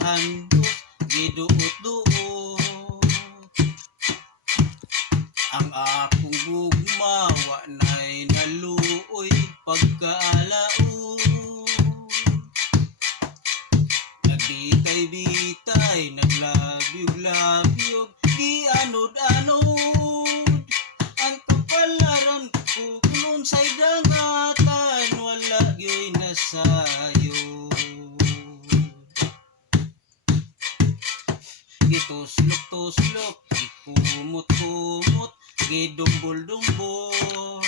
handus giduot-duot. Ang akong gugma wa na'y naluoy pagkaalaon. Nagbitay-bitay, naglabyog-labyog, gianod-anod. Ang kapalaran ko kung unsay dangatan, wala gyoy nasayo. Gituslok-tuslok, gikumot-kumot, gidumbol-dumbol.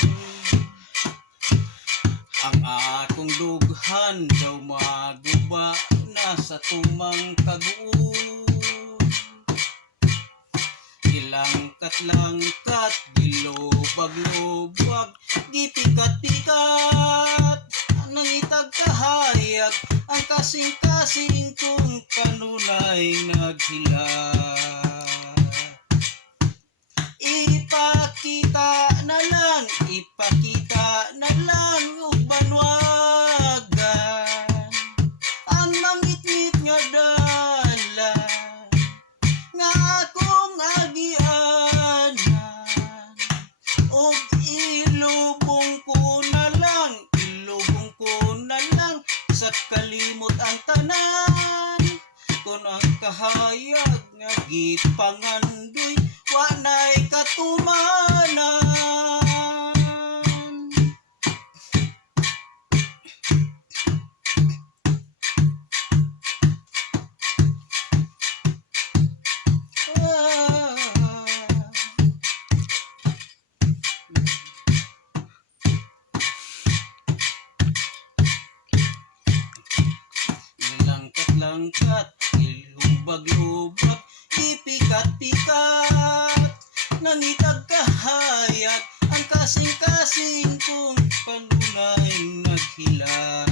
Ang akong dughan daw maguba na sa tumang kaguon. Gilangkat-langkat, gilobag-lobag, gipikat-pikat. Nangitag kahayag ang kasing-kasing kung kanunay naghila. Ipakita na lang ug banwagan ang mangitngit nga dalan nga akong agianan, ug ilubong ko na lang sa kalimot ang tanan. Kung ang kahayag nga gipangandoy wa na'y katumanan. Langkat, ilubag-lubag, ipikat-pikat. Nangitag kahayag ang kasing-kasing kung kanunay naghila.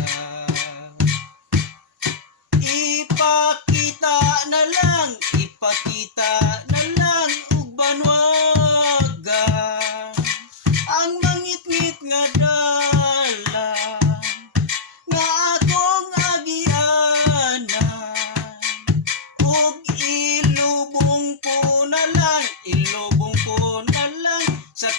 Ipakita na lang ug banwagan ang mangitngit nga dalan nga akong agianan, ug ilubong ko na lang sa